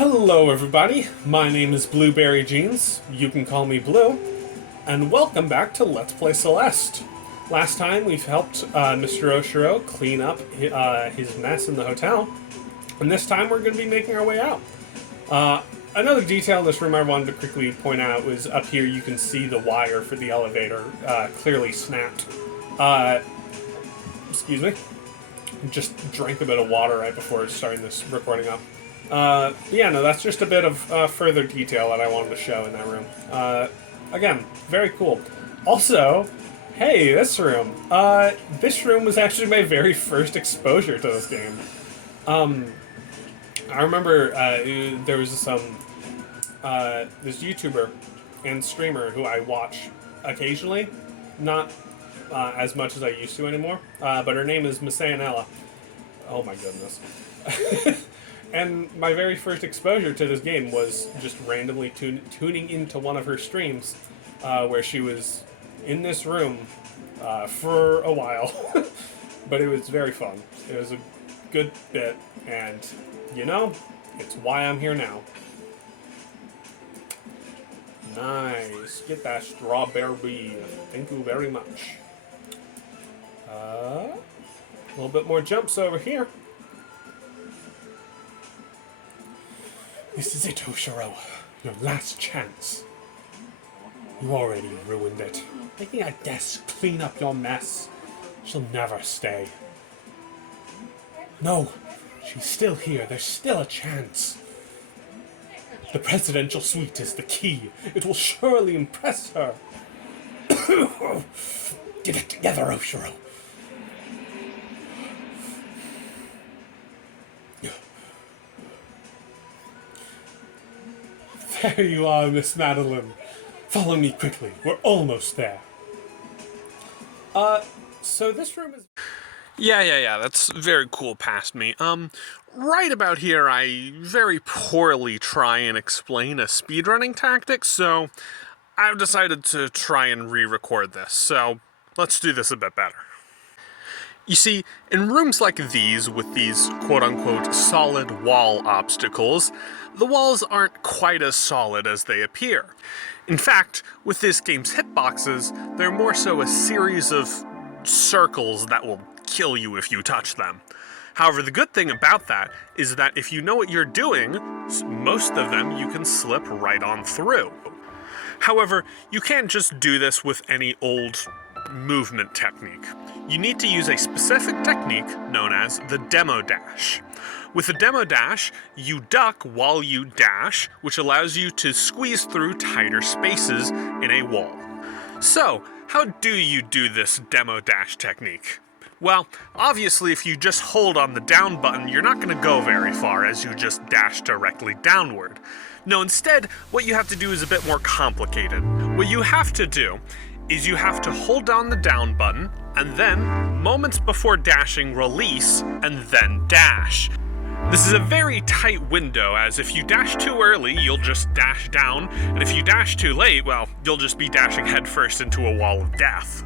Hello everybody, my name is Blueberry Jeans, you can call me Blue, and welcome back to Let's Play Celeste. Last time we've helped Mr. Oshiro clean up his mess in the hotel, and this time we're going to be making our way out. Another detail in this room I wanted to quickly point out was up here you can see the wire for the elevator clearly snapped. Excuse me. Just drank a bit of water right before starting this recording up. Yeah, no, that's just a bit of further detail that I wanted to show in that room. Again, very cool. Also, hey, this room. This room was actually my very first exposure to this game. I remember there was this YouTuber and streamer who I watch occasionally, not as much as I used to anymore, but her name is Misayanella. Oh my goodness. And my very first exposure to this game was just randomly tuning into one of her streams where she was in this room for a while. But it was very fun. It was a good bit, and, you know, it's why I'm here now. Nice. Get that strawberry. Thank you very much. A little bit more jumps over here. This is it, Oshiro. Your last chance. You already ruined it. Making a desk clean up your mess. She'll never stay. No, she's still here. There's still a chance. The presidential suite is the key. It will surely impress her. Get it together, Oshiro. There you are, Miss Madeline. Follow me quickly. We're almost there. So this room is... Yeah, that's very cool past me. Right about here I very poorly try and explain a speedrunning tactic, so I've decided to try and re-record this, so let's do this a bit better. You see, in rooms like these, with these quote-unquote solid wall obstacles, the walls aren't quite as solid as they appear. In fact, with this game's hitboxes, they're more so a series of circles that will kill you if you touch them. However, the good thing about that is that if you know what you're doing, most of them you can slip right on through. However, you can't just do this with any old movement technique. You need to use a specific technique known as the demo dash. With the demo dash, you duck while you dash, which allows you to squeeze through tighter spaces in a wall. So, how do you do this demo dash technique? Well, obviously if you just hold on the down button, you're not going to go very far as you just dash directly downward. No, instead, what you have to do is a bit more complicated. What you have to do is you have to hold down the down button, and then, moments before dashing, release, and then dash. This is a very tight window, as if you dash too early, you'll just dash down, and if you dash too late, well, you'll just be dashing headfirst into a wall of death.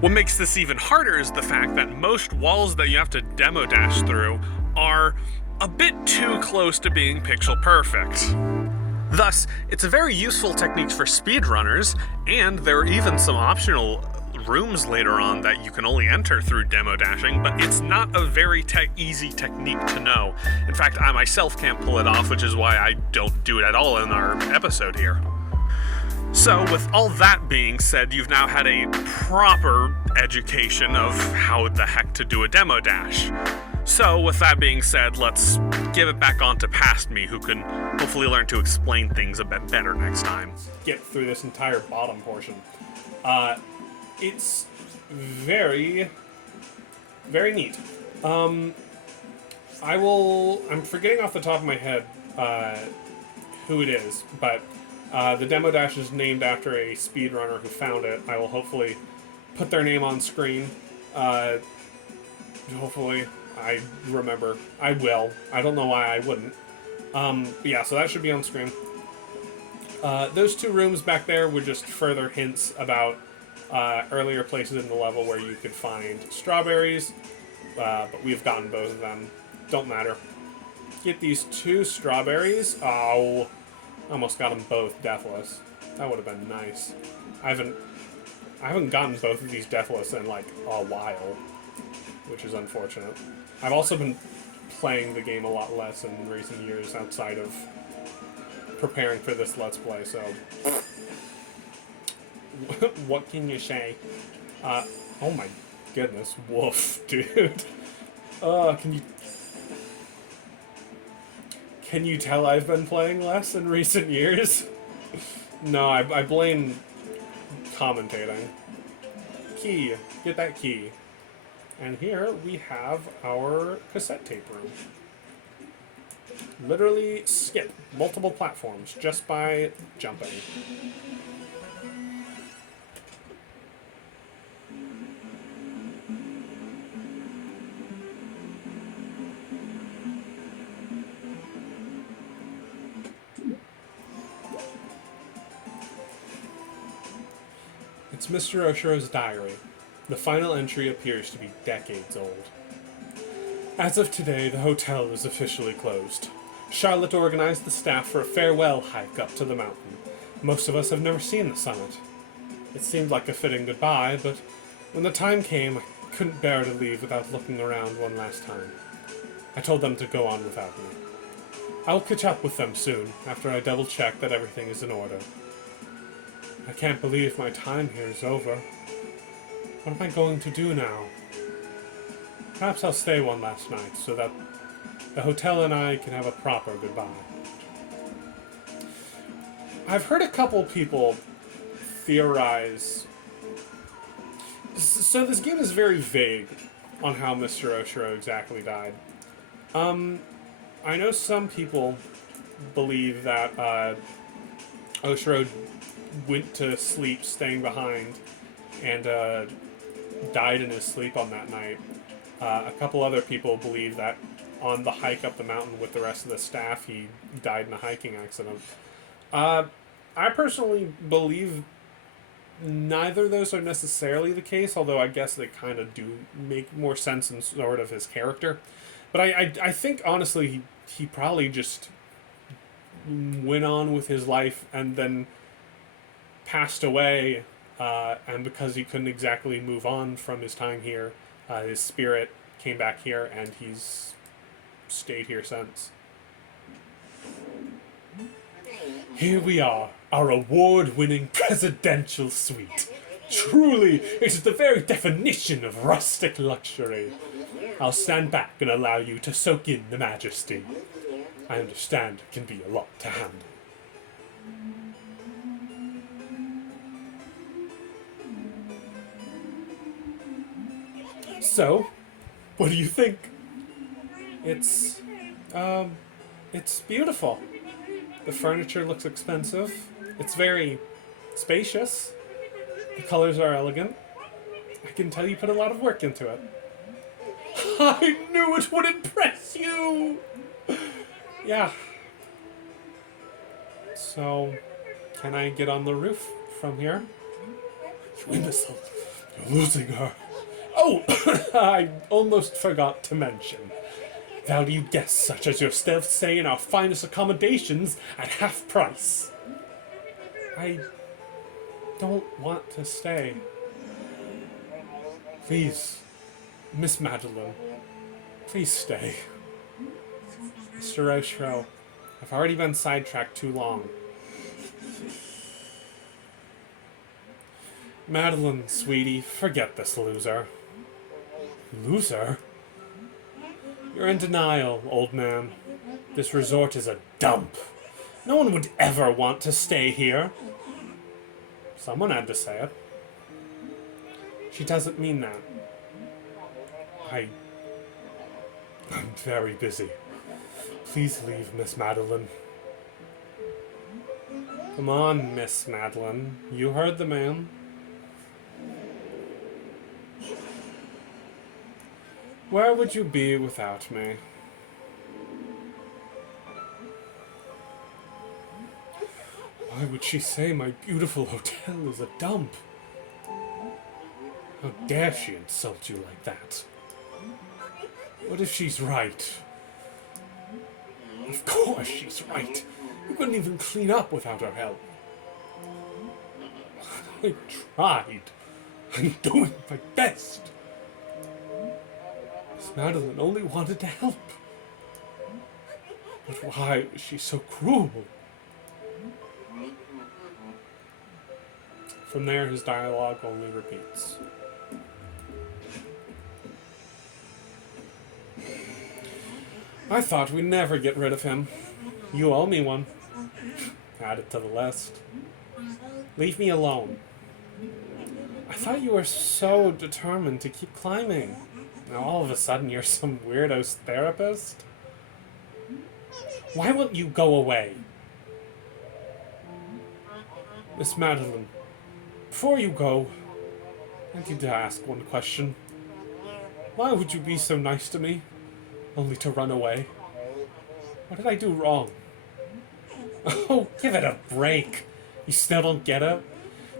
What makes this even harder is the fact that most walls that you have to demo dash through are a bit too close to being pixel perfect. Thus, it's a very useful technique for speedrunners, and there are even some optional rooms later on that you can only enter through demo dashing, but it's not a very easy technique to know. In fact, I myself can't pull it off, which is why I don't do it at all in our episode here. So, with all that being said, you've now had a proper education of how the heck to do a demo dash. So, with that being said, let's give it back on to past me, who can hopefully learn to explain things a bit better next time. Get through this entire bottom portion. It's very, very neat. I'm forgetting off the top of my head who it is, but the demo dash is named after a speedrunner who found it. I will hopefully put their name on screen. Hopefully, I remember. I will. I don't know why I wouldn't. Yeah, so that should be on screen. Those two rooms back there were just further hints about earlier places in the level where you could find strawberries, but we've gotten both of them. Don't matter. get these 2 strawberries. Oh, almost got them both deathless. That would have been nice. I haven't gotten both of these deathless in like a while, which is unfortunate. I've also been playing the game a lot less in recent years outside of preparing for this Let's Play, so what can you say? Oh my goodness, woof, dude. Can you tell I've been playing less in recent years? No, I blame commentating. Key. Get that key. And here we have our cassette tape room. Literally skip multiple platforms just by jumping. It's Mr. Oshiro's diary. The final entry appears to be decades old. As of today, the hotel is officially closed. Charlotte organized the staff for a farewell hike up to the mountain. Most of us have never seen the summit. It seemed like a fitting goodbye, but when the time came, I couldn't bear to leave without looking around one last time. I told them to go on without me. I'll catch up with them soon, after I double-check that everything is in order. I can't believe my time here is over. What am I going to do now? Perhaps I'll stay one last night, so that the hotel and I can have a proper goodbye. I've heard a couple people theorize... So this game is very vague on how Mr. Oshiro exactly died. I know some people believe that Oshiro went to sleep staying behind and died in his sleep on that night. A couple other people believe that on the hike up the mountain with the rest of the staff, he died in a hiking accident. I personally believe neither of those are necessarily the case, although I guess they kind of do make more sense in sort of his character. But I think, honestly, he probably just went on with his life and then passed away, and because he couldn't exactly move on from his time here, his spirit came back here, and he's stayed here since. Here we are, our award-winning presidential suite. Truly, it is the very definition of rustic luxury. I'll stand back and allow you to soak in the majesty. I understand it can be a lot to handle. So, what do you think? It's beautiful. The furniture looks expensive. It's very spacious. The colors are elegant. I can tell you put a lot of work into it. I knew it would impress you! Yeah. So, can I get on the roof from here? You imbecile. You're losing her. Oh, I almost forgot to mention. Value guests such as yourself stay in our finest accommodations at half price. I don't want to stay. Please, Miss Madeline, please stay. Mr. Oshiro, I've already been sidetracked too long. Madeline, sweetie, forget this loser. Loser? You're in denial, old man. This resort is a dump. No one would ever want to stay here. Someone had to say it. She doesn't mean that. I'm very busy. Please leave, Miss Madeline. Come on, Miss Madeline. You heard the man. Where would you be without me? Why would she say my beautiful hotel is a dump? How dare she insult you like that? What if she's right? Of course she's right. You couldn't even clean up without her help. I tried. I'm doing my best. Miss Madeline only wanted to help. But why was she so cruel? From there, his dialogue only repeats. I thought we'd never get rid of him. You owe me one. Add it to the list. Leave me alone. I thought you were so determined to keep climbing. Now all of a sudden you're some weirdo's therapist? Why won't you go away? Miss Madeline, before you go, I need to ask one question. Why would you be so nice to me, only to run away? What did I do wrong? Oh, give it a break. You still don't get it?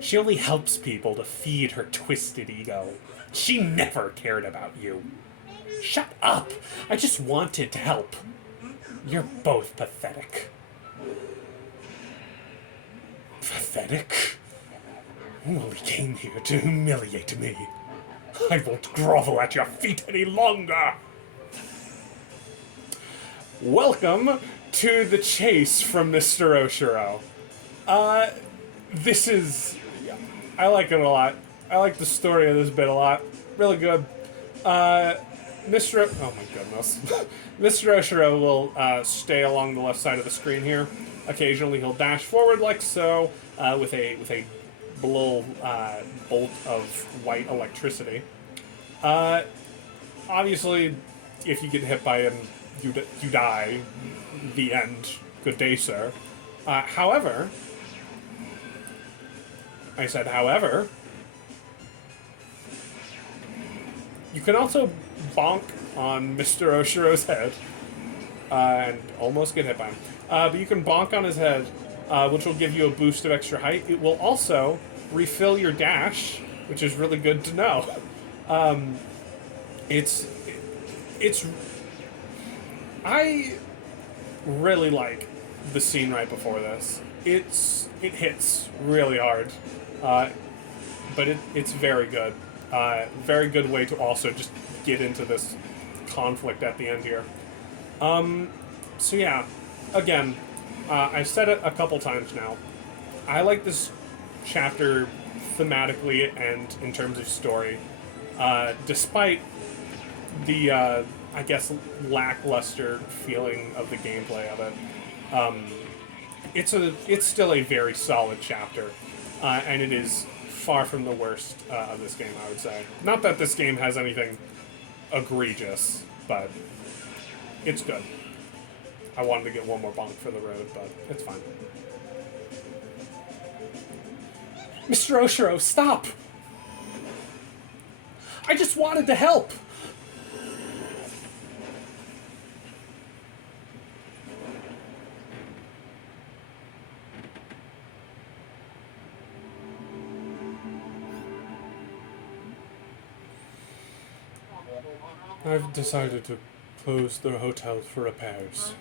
She only helps people to feed her twisted ego. She never cared about you. Shut up! I just wanted to help. You're both pathetic. Pathetic? You only came here to humiliate me. I won't grovel at your feet any longer. Welcome to the chase from Mr. Oshiro. This is... I like it a lot. I like the story of this bit a lot. Really good. Mr. Oh my goodness. Mr. Oshiro will stay along the left side of the screen here. Occasionally he'll dash forward like so, with a little bolt of white electricity. Obviously, if you get hit by him, you die. The end. Good day, sir. However, I said, however, you can also bonk on Mr. Oshiro's head and almost get hit by him. But you can bonk on his head, which will give you a boost of extra height. It will also refill your dash, which is really good to know. I really like the scene right before this. It hits really hard, but it's very good. Very good way to also just get into this conflict at the end here. So yeah, again, I've said it a couple times now. I like this chapter thematically and in terms of story, despite the I guess lackluster feeling of the gameplay of it. It's still a very solid chapter, and it is far from the worst of this game, I would say. Not that this game has anything egregious, but it's good. I wanted to get one more bonk for the road, but it's fine. Mr. Oshiro, stop! I just wanted to help! I've decided to close the hotel for repairs.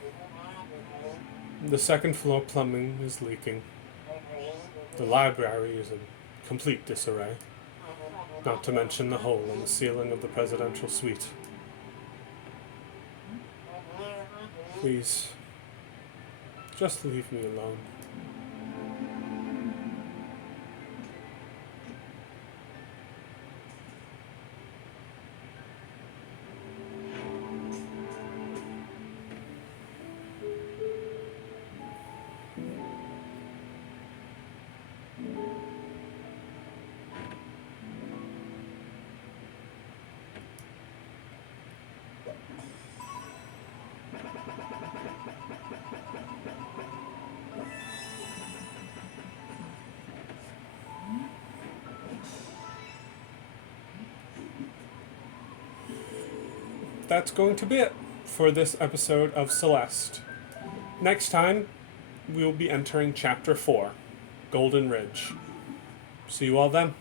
The second floor plumbing is leaking. The library is in complete disarray. Not to mention the hole in the ceiling of the presidential suite. Please, just leave me alone. That's going to be it for this episode of Celeste. Next time, we will be entering Chapter 4, Golden Ridge. See you all then.